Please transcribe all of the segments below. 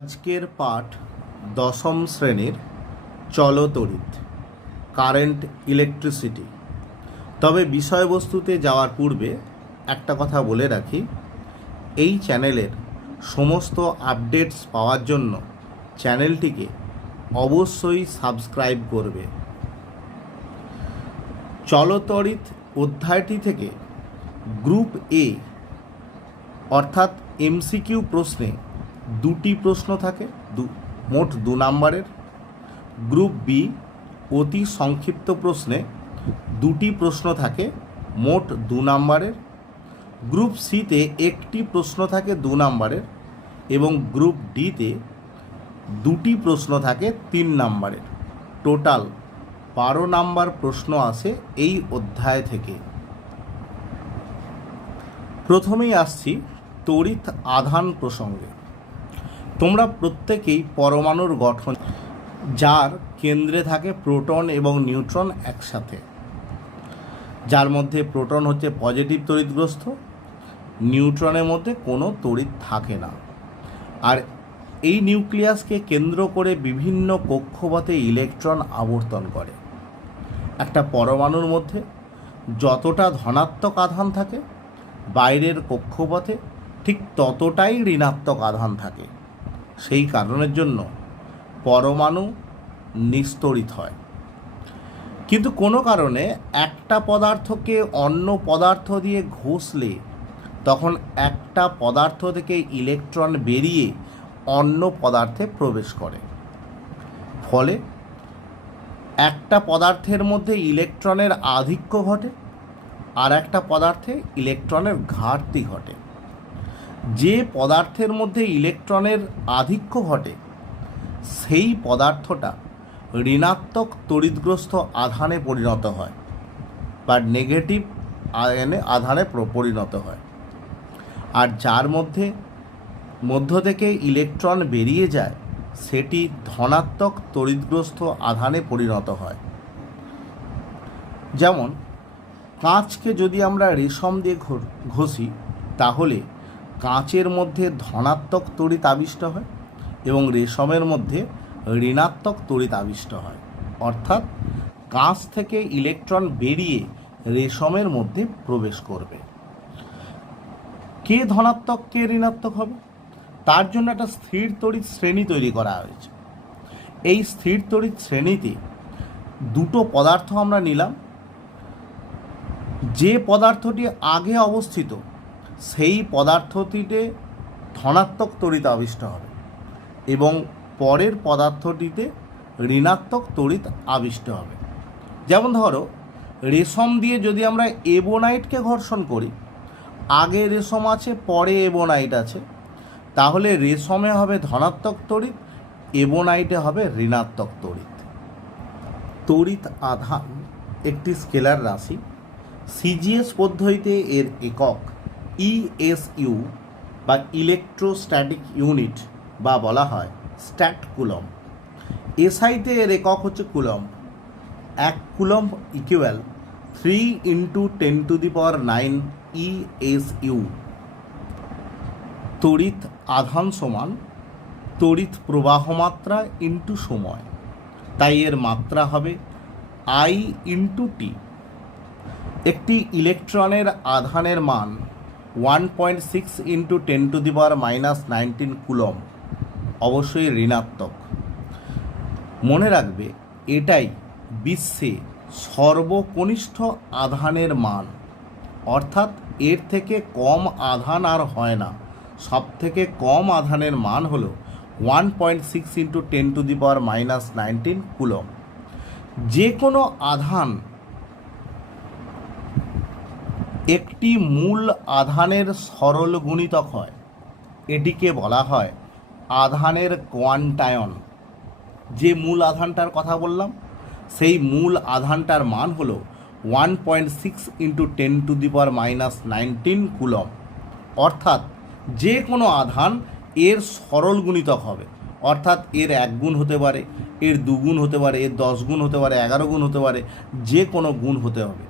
আজকের পাঠ দশম শ্রেণীর চলতড়িৎ কারেন্ট ইলেকট্রিসিটি। তবে বিষয়বস্তুতে যাওয়ার পূর্বে একটা কথা বলে রাখি, এই চ্যানেলের সমস্ত আপডেটস পাওয়ার জন্য চ্যানেলটিকে অবশ্যই সাবস্ক্রাইব করবে। চলতড়িৎ অধ্যায়টি থেকে গ্রুপ এ অর্থাৎ এমসিকিউ প্রশ্নে দুটি প্রশ্ন থাকে, মোট 2 নম্বরের। গ্রুপ বি অতি সংক্ষিপ্ত প্রশ্নে 2টি প্রশ্ন থাকে, মোট 2 নম্বরের। গ্রুপ সিতে একটি প্রশ্ন থাকে 2 নম্বরের এবং গ্রুপ ডিতে 2টি প্রশ্ন থাকে 3 নম্বরের। টোটাল 12 নম্বর প্রশ্ন আসে এই অধ্যায় থেকে। প্রথমেই আসছি তড়িৎ আধান প্রসঙ্গে। তোমরা প্রত্যেকেই পরমাণুর গঠন, যার কেন্দ্রে থাকে প্রোটন এবং নিউট্রন একসাথে, যার মধ্যে প্রোটন হচ্ছে পজিটিভ তড়িৎগ্রস্ত, নিউট্রনের মধ্যে কোনো তড়িৎ থাকে না। আর এই নিউক্লিয়াসকে কেন্দ্র করে বিভিন্ন কক্ষপথে ইলেকট্রন আবর্তন করে। একটা পরমাণুর মধ্যে যতটা ধনাত্মক আধান থাকে, বাইরের কক্ষপথে ঠিক ততটাই ঋণাত্মক আধান থাকে। সেই কারণের জন্য পরমাণু নিস্তড়িত হয়। কিন্তু কোনো কারণে একটা পদার্থকে অন্য পদার্থ দিয়ে ঘষলে তখন একটা পদার্থ থেকে ইলেকট্রন বেরিয়ে অন্য পদার্থে প্রবেশ করে। ফলে একটা পদার্থের মধ্যে ইলেকট্রনের আধিক্য ঘটে, আর একটা পদার্থে ইলেকট্রনের ঘাটতি ঘটে। যে পদার্থের মধ্যে ইলেকট্রনের আধিক্য ঘটে সেই পদার্থটা ঋণাত্মক তড়িৎগ্রস্ত আধানে পরিণত হয় বা নেগেটিভ আধানে পরিণত হয়। আর যার মধ্য থেকে ইলেকট্রন বেরিয়ে যায় সেটি ধনাত্মক তড়িৎগ্রস্ত আধানে পরিণত হয়। যেমন কাঁচকে যদি আমরা রেশম দিয়ে ঘষি তাহলে কাঁচের মধ্যে ধনাত্মক তড়িৎ আবিষ্ট হয় এবং রেশমের মধ্যে ঋণাত্মক তড়িৎ আবিষ্ট হয়। অর্থাৎ কাঁচ থেকে ইলেকট্রন বেরিয়ে রেশমের মধ্যে প্রবেশ করবে। কে ধনাত্মক কে ঋণাত্মক হবে তার জন্য একটা স্থির তড়িৎ শ্রেণী তৈরি করা হয়েছে। এই স্থির তড়িৎ শ্রেণীতে 2টো পদার্থ আমরা নিলাম। যে পদার্থটি আগে অবস্থিত সেই পদার্থটিতে ধনাত্মক তড়িৎ আবিষ্ট হবে এবং পরের পদার্থটিতে ঋণাত্মক তড়িৎ আবিষ্ট হবে। যেমন ধরো রেশম দিয়ে যদি আমরা এবোনাইটকে ঘর্ষণ করি, আগে রেশম আছে পরে এবোনাইট আছে, তাহলে রেশমে হবে ধনাত্মক তড়িৎ, এবোনাইটে হবে ঋণাত্মক তড়িৎ। তড়িৎ আধান একটি স্কেলার রাশি। সিজিএস পদ্ধতিতে এর একক ইএসইউ বা ইলেকট্রোস্ট্যাটিক ইউনিট বা বলা হয় স্ট্যাট কুলম্ব। এসআইতে এর একক হচ্ছে কুলম্ব। 1 coulomb equal 3 × 10⁹ ESU. তড়িৎ আধান সমান তড়িৎ প্রবাহ মাত্রা ইন্টু সময়, তাই এর মাত্রা হবে I × T। একটি ইলেকট্রনের আধানের মান 1.6 × 10⁻⁻19 কুলম্ব, অবশ্যই ঋণাত্মক। মনে রাখবে এটাই বিশ্বে সর্বকনিষ্ঠ আধানের মান, অর্থাৎ এর থেকে কম আধান আর হয় না। সব থেকে কম আধানের মান হলো 1.6 × 10⁻⁻19 কুলম্ব। যে কোনো আধান একটি মূল আধানের সরল গুণিতক হয়, এটিকে বলা হয় আধানের কোয়ান্টায়ন। যে মূল আধানটার কথা বললাম সেই মূল আধানটার মান হলো 1.6 × 10⁻⁻19 কুলম্ব। অর্থাৎ যে কোনো আধান এর সরল গুণিতক হবে, অর্থাৎ এর 1 গুণ হতে পারে, এর 2 গুণ হতে পারে, এর 10 গুণ হতে পারে, 11 গুণ হতে পারে, যে কোনো গুণ হতে হবে।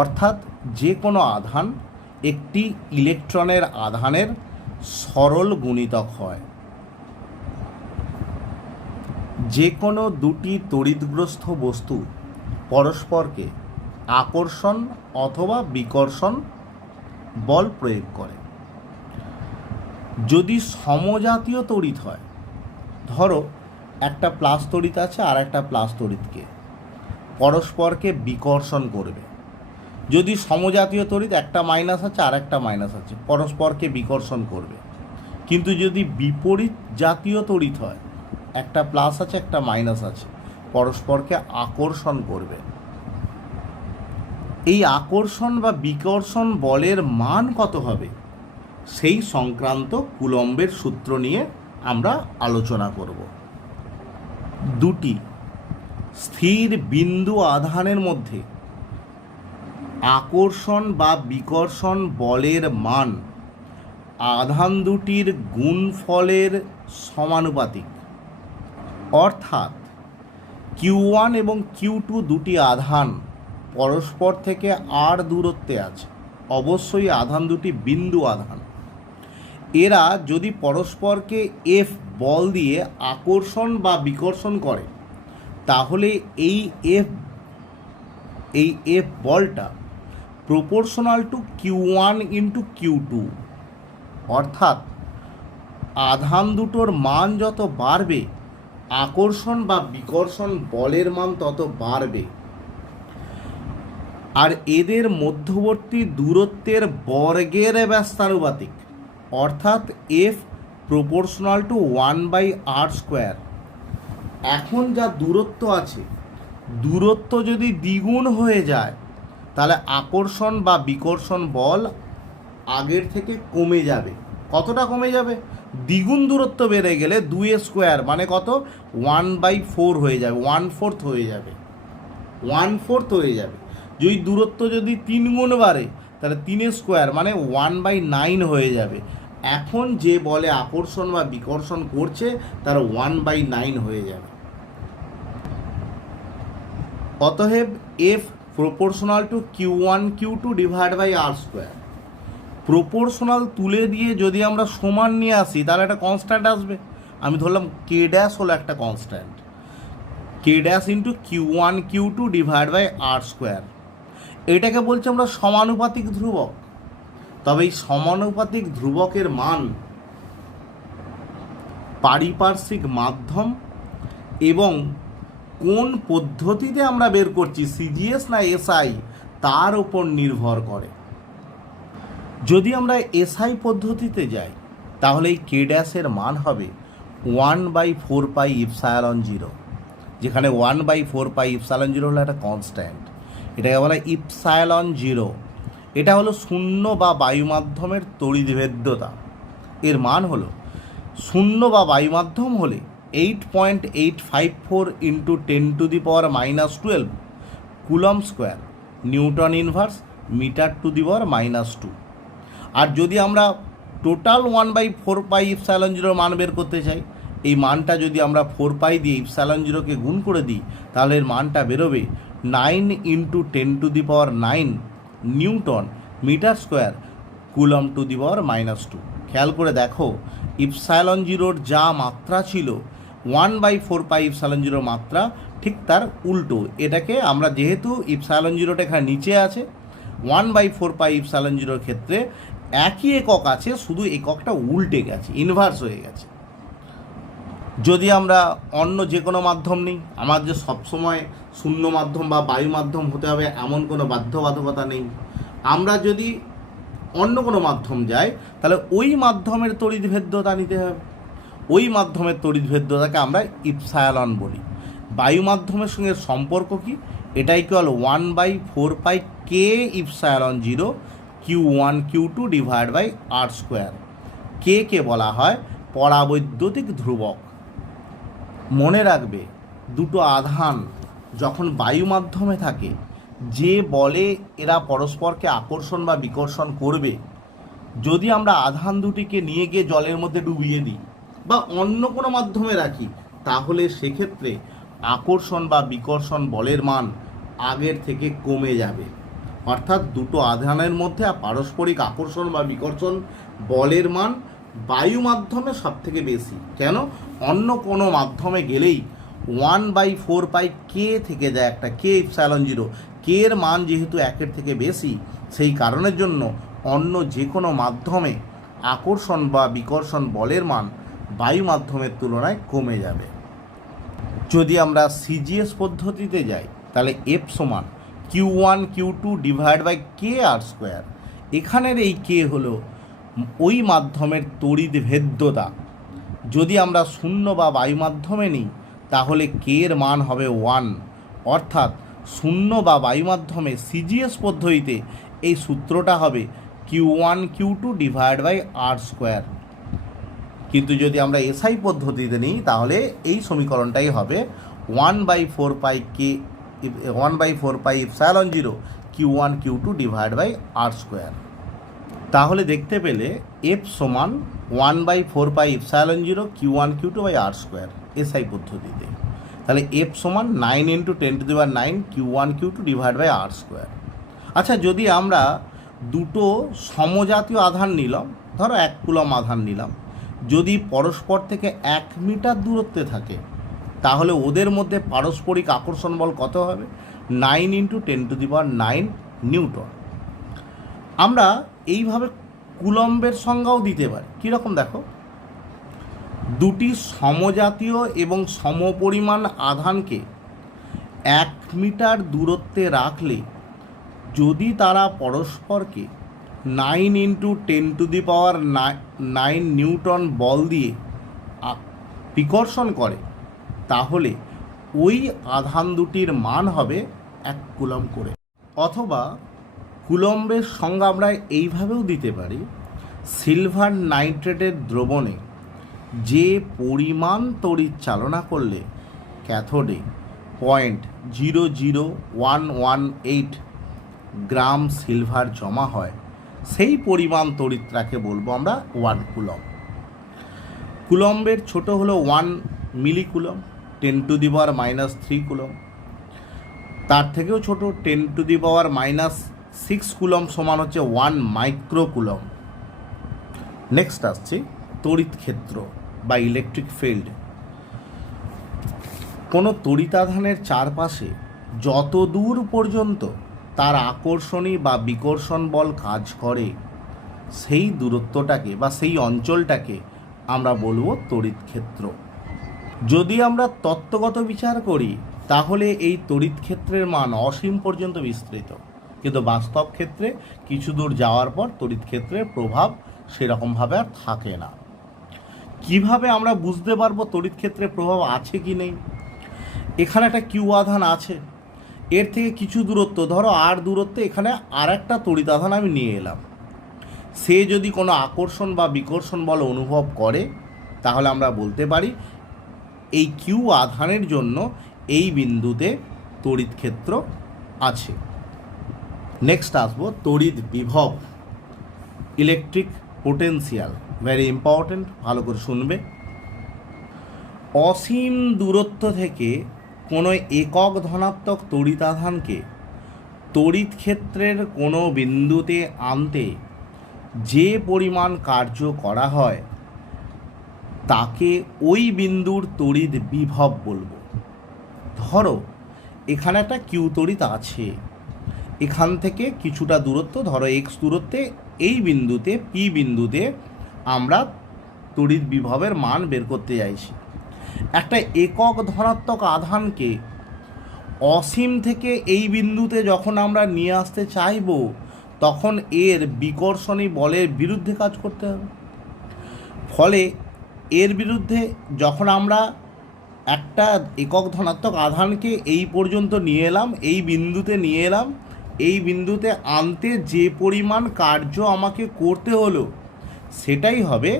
অর্থাৎ যে কোনো আধান একটি ইলেকট্রনের আধানের সরল গুণিতক হয়। যে কোনো দুটি তড়িৎগ্রস্ত বস্তু পরস্পরকে আকর্ষণ অথবা বিকর্ষণ বল প্রয়োগ করে। যদি সমজাতীয় তড়িৎ হয়, ধরো একটা প্লাস তড়িৎ আছে আর একটা প্লাস তড়িৎকে পরস্পরকে বিকর্ষণ করবে। যদি সমজাতীয় তড়িৎ একটা মাইনাস আছে আর একটা মাইনাস আছে, পরস্পরকে বিকর্ষণ করবে। কিন্তু যদি বিপরীত জাতীয় তড়িৎ হয়, একটা প্লাস আছে একটা মাইনাস আছে, পরস্পরকে আকর্ষণ করবে। এই আকর্ষণ বা বিকর্ষণ বলের মান কত হবে সেই সংক্রান্ত কুলম্বের সূত্র নিয়ে আমরা আলোচনা করব। দুটি স্থির বিন্দু আধানের মধ্যে আকর্ষণ বা বিকর্ষণ বলের মান আধান দুটির গুণফলের সমানুপাতিক। অর্থাৎ Q1 এবং Q2 দুটি আধান পরস্পর থেকে আর দূরত্বে আছে, অবশ্যই আধান দুটি বিন্দু আধান। এরা যদি পরস্পরকে F বল দিয়ে আকর্ষণ বা বিকর্ষণ করে, তাহলে এই F বলটা proportional to Q1 into Q2। অর্থাৎ আধান দুটোর মান যত বাড়বে, আকর্ষণ বা বিকর্ষণ বলের মান তত বাড়বে। আর এদের মধ্যবর্তী দূরত্বের বর্গের ব্যস্তানুপাতিক। অর্থাৎ F প্রপোর্শনাল টু 1/r²। এখন যা দূরত্ব আছে, দূরত্ব যদি দ্বিগুণ হয়ে যায়, তাহলে আকর্ষণ বা বিকর্ষণ বল আগের থেকে কমে যাবে। কতটা কমে যাবে? দ্বিগুণ দূরত্ব বেড়ে গেলে 2a² মানে কত? 1/4 হয়ে যাবে, 1/4 হয়ে যাবে, 1/4 হয়ে যাবে। যদি দূরত্ব যদি 3 গুণ বাড়ে, তাহলে 3a² মানে 1/9 হয়ে যাবে। এখন যে বলে আকর্ষণ বা বিকর্ষণ করছে তার 1/9 হয়ে যাবে। অতএব F proportional to Q1 Q2 /r²। Proportional তুলে দিয়ে যদি আমরা সমান নিয়ে আসি, তাহলে একটা কনস্ট্যান্ট আসবে। আমি ধরলাম K' হলো একটা constant, K' into Q1 Q2 /r²। এটাকে বলছি আমরা সমানুপাতিক ধ্রুবক। তবে এই সমানুপাতিক ধ্রুবকের মান পারিপার্শ্বিক মাধ্যম এবং কোন পদ্ধতিতে আমরা বের করছি, CGS না SI, তার উপর নির্ভর করে। যদি আমরা SI পদ্ধতিতে যাই, তাহলে এই K' মান হবে 1/4πε0, যেখানে 1/4πε0 হলো একটা কনস্ট্যান্ট, এটাকে বলা হয় ε0। এটা হলো শূন্য বা বায়ু মাধ্যমের তড়িৎভেদ্যতা। এর মান হলো শূন্য বা বায়ু মাধ্যম হলে 8.854 into 10⁻⁻12 coulomb square Newton inverse m⁻²। আর যদি আমরা টোটাল 1/4πε0 মান বের করতে চাই, এই মানটা যদি আমরা 4π দিয়ে ε0কে গুণ করে দিই, তাহলে এর মানটা বেরোবে 9 into 10⁹ newton m² coulomb to the power -2। খেয়াল করে দেখো, ε0 যা মাত্রা ছিল 1/4πε0 মাত্রা, ঠিক তার উল্টো। এটাকে আমরা যেহেতু ε0টা এখানে নিচে আছে, 1/4πε0 ক্ষেত্রে একই একক আছে, শুধু এককটা উল্টে গেছে, ইনভার্স হয়ে গেছে। যদি আমরা অন্য যে কোনো মাধ্যম নিই, আমার যে সবসময় শূন্য মাধ্যম বা বায়ু মাধ্যম হতে হবে এমন কোনো বাধ্যবাধকতা নেই। আমরা যদি অন্য কোনো মাধ্যম যাই, তাহলে ওই মাধ্যমের তড়িৎভেদ্যতা নিতে হবে। ওই মাধ্যমের তড়িৎভেদ্যতাকে আমরা ইপসায়লন বলি। বায়ু মাধ্যমের সঙ্গে সম্পর্ক কি? এটা equal 1/4πk∈0 Q1 Q2 /r²। কে বলা হয় পরাবৈদ্যুতিক ধ্রুবক। মনে রাখবে, দুটো আধান যখন বায়ু মাধ্যমে থাকে, যে বলে এরা পরস্পরকে আকর্ষণ বা বিকর্ষণ করবে, যদি আমরা আধান দুটিকে নিয়ে গিয়ে জলের মধ্যে ডুবিয়ে দিই বা অন্য কোনো মাধ্যমে রাখি, তাহলে সেক্ষেত্রে আকর্ষণ বা বিকর্ষণ বলের মান আগের থেকে কমে যাবে। অর্থাৎ দুটো আধানের মধ্যে পারস্পরিক আকর্ষণ বা বিকর্ষণ বলের মান বায়ু মাধ্যমে সব থেকে বেশি। কেন? অন্য কোনো মাধ্যমে গেলেই 1/4 কে থেকে যায়, একটা কে ইপসাইলন জিরো। কে এর মান যেহেতু 1-এর থেকে বেশি, সেই কারণের জন্য অন্য যে কোনো মাধ্যমে আকর্ষণ বা বিকর্ষণ বলের মান বায়ু মাধ্যমের তুলনায় কমে যাবে। যদি আমরা সিজিএস পদ্ধতিতে যাই তাহলে এফ সমান Q1 Q2 divide by K R square. এখানের এই কে হলো ওই মাধ্যমের তড়িৎ ভেদ্যতা। যদি আমরা শূন্য বা বায়ু মাধ্যমে নিই তাহলে কে এর মান হবে 1, অর্থাৎ শূন্য বা বায়ু মাধ্যমে সিজিএস পদ্ধতিতে এই সূত্রটা হবে Q1 Q2 divide by R square. কিন্তু যদি আমরা এসআই পদ্ধতিতে নিই তাহলে এই সমীকরণটাই হবে 1/4 epsilon zero Q1 Q2 divide by R square. তাহলে দেখতে পেলে এফ সমান 1/4 epsilon zero Q1 Q2 by R square SI পদ্ধতিতে। তাহলে এফ সমান 9 × 10⁹ Q1 Q2 divide by R square. আচ্ছা, যদি আমরা দুটো সমজাতীয় আধান নিলাম, ধরো 1 কুলম আধান নিলাম, যদি পরস্পর থেকে 1 মিটার দূরত্বে থাকে তাহলে ওদের মধ্যে পারস্পরিক আকর্ষণ বল কত হবে? 9 × 10⁹ নিউটন। আমরা এইভাবে কুলম্বের সংজ্ঞাও দিতে পারি। কীরকম দেখো, দুটি সমজাতীয় এবং সমপরিমাণ আধানকে 1 মিটার দূরত্বে রাখলে যদি তারা পরস্পরকে 9 × 10⁹9 নিউটন বল দিয়ে বিকর্ষণ করে তাহলে ওই আধান দুটির মান হবে 1 কুলম করে। অথবা কুলম্বের সংজ্ঞা আমরা এইভাবেও দিতে পারি, সিলভার নাইট্রেটের দ্রবণে যে পরিমাণ তড়িৎ চালনা করলে ক্যাথোডে 0.00118 গ্রাম সিলভার জমা হয় সেই পরিমাণ তড়িৎটাকে বলবো আমরা 1 কুলম। কুলম্বের ছোট হলো 1 মিলি কুলম, 10⁻³ কুলম। তার থেকেও ছোট 10⁻⁶ কুলম সমান হচ্ছে 1 মাইক্রো কুলম। নেক্সট আসছে তড়িৎ ক্ষেত্র বা ইলেকট্রিক ফিল্ড। কোনো তড়িতাধানের চারপাশে যত দূর পর্যন্ত তার আকর্ষণী বা বিকর্ষণ বল কাজ করে সেই দূরত্বটাকে বা সেই অঞ্চলটাকে আমরা বলবো তড়িৎ ক্ষেত্র। যদি আমরা তত্ত্বগত বিচার করি তাহলে এই তড়িৎ ক্ষেত্রের মান অসীম পর্যন্ত বিস্তৃত, কিন্তু বাস্তব ক্ষেত্রে কিছু দূর যাওয়ার পর তড়িৎ ক্ষেত্রের প্রভাব সেরকমভাবে আর থাকে না। কিভাবে আমরা বুঝতে পারবো তড়িৎ ক্ষেত্রের প্রভাব আছে কি নেই? এখানে একটা কিউ আধান আছে, এর থেকে কিছু দূরত্ব, ধরো আর দূরত্বে এখানে আর একটা তড়িৎ আধান আমি নিয়ে এলাম। সে যদি কোনো আকর্ষণ বা বিকর্ষণ বল অনুভব করে তাহলে আমরা বলতে পারি এই কিউ আধানের জন্য এই বিন্দুতে তড়িৎ ক্ষেত্র আছে। নেক্সট আসবো তড়িৎ বিভব, ইলেকট্রিক পোটেন্সিয়াল। ভেরি ইম্পর্টেন্ট, ভালো করে শুনবে। অসীম দূরত্ব থেকে কোনো একক ধনাত্মক তড়িৎ আধানকে তড়িৎ ক্ষেত্রের কোনো বিন্দুতে আনতে যে পরিমাণ কার্য করা হয় তাকে ওই বিন্দুর তড়িৎ বিভব বলবো। ধরো এখানে একটা কিউ তড়িৎ আছে, এখান থেকে কিছুটা দূরত্ব, ধরো এক্স দূরত্বে এই বিন্দুতে পি বিন্দুতে আমরা তড়িৎ বিভবের মান বের করতে চাইছি। একটা একক ধনাত্মক আধানকে অসীম থেকে এই বিন্দুতে যখন আমরা নিয়ে আসতে চাইব তখন এর বিকর্ষণী বলের বিরুদ্ধে কাজ করতে হবে। ফলে এর বিরুদ্ধে যখন আমরা একটা একক ধনাত্মক আধানকে এই পর্যন্ত নিয়ে এলাম, এই বিন্দুতে নিয়ে এলাম, এই বিন্দুতে আনতে যে পরিমাণ কার্য আমাকে করতে হলো সেটাই হবে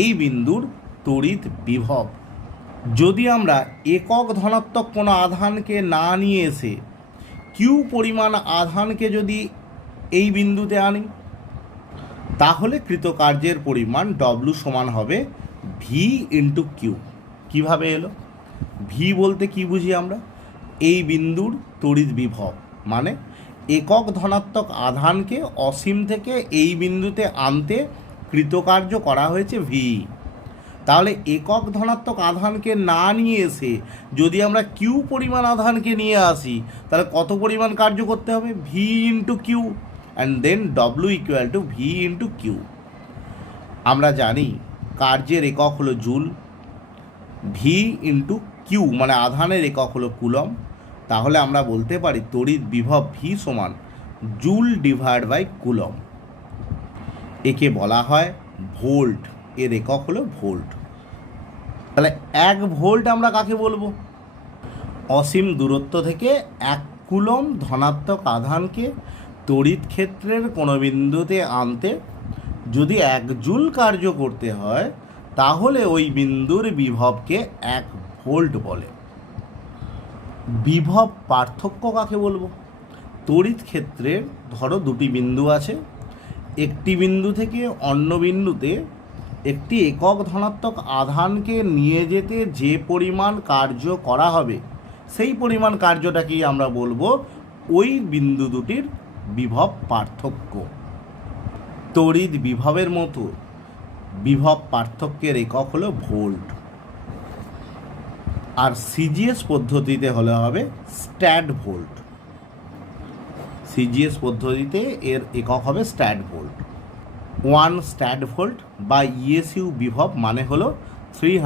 এই বিন্দুর তড়িৎ বিভব। যদি আমরা একক ধনাত্মক কোনো আধানকে না নিয়ে এসে কিউ পরিমাণ আধানকে যদি এই বিন্দুতে আনি তাহলে কৃতকার্যের পরিমাণ ডব্লু সমান হবে ভি ইন্টু কিউ। কীভাবে এলো? ভি বলতে কি বুঝি আমরা? এই বিন্দুর তড়িৎ বিভব, মানে একক ধনাত্মক আধানকে অসীম থেকে এই বিন্দুতে আনতে কৃতকার্য করা হয়েছে ভি। তাহলে একক ধনাত্মক আধানকে না নিয়ে এসে যদি আমরা কিউ পরিমাণ আধানকে নিয়ে আসি, তাহলে কত পরিমাণ কার্য করতে হবে? V into Q, and then W equal to V into Q. আমরা জানি কার্যের একক হলো জুল, ভি ইন্টু কিউ মানে আধানের একক হলো কুলম। তাহলে আমরা বলতে পারি তড়িৎ বিভব ভি সমান জুল ডিভাইড বাই কুলম। একে বলা হয় ভোল্ট, এর একক হলো ভোল্ট। তাহলে 1 ভোল্ট আমরা কাকে বলবো? অসীম দূরত্ব থেকে 1 কুলম ধনাত্মক আধানকে তড়িৎ ক্ষেত্রের কোনো বিন্দুতে আনতে যদি 1 জুল কার্য করতে হয়, তাহলে ওই বিন্দুর বিভবকে 1 ভোল্ট বলে। বিভব পার্থক্য কাকে বলবো? তড়িৎ ক্ষেত্রের ধরো দুটি বিন্দু আছে, একটি বিন্দু থেকে অন্য বিন্দুতে একটি একক ধনাত্মক আধানকে নিয়ে যেতে যে পরিমাণ কার্য করা হবে, সেই পরিমাণ কার্যটাকেই আমরা বলবো ওই বিন্দু দুটির বিভব পার্থক্য। তড়িৎ বিভবের মতো বিভব পার্থক্যের একক হলো ভোল্ট। আর সিজিএস পদ্ধতিতে হলে হবে স্ট্যাট ভোল্ট। সিজিএস পদ্ধতিতে এর একক হবে স্ট্যাট ভোল্ট। 1 স্ট্যাট ভোল্ট বা ইএসইউ বিভব মানে হলো 300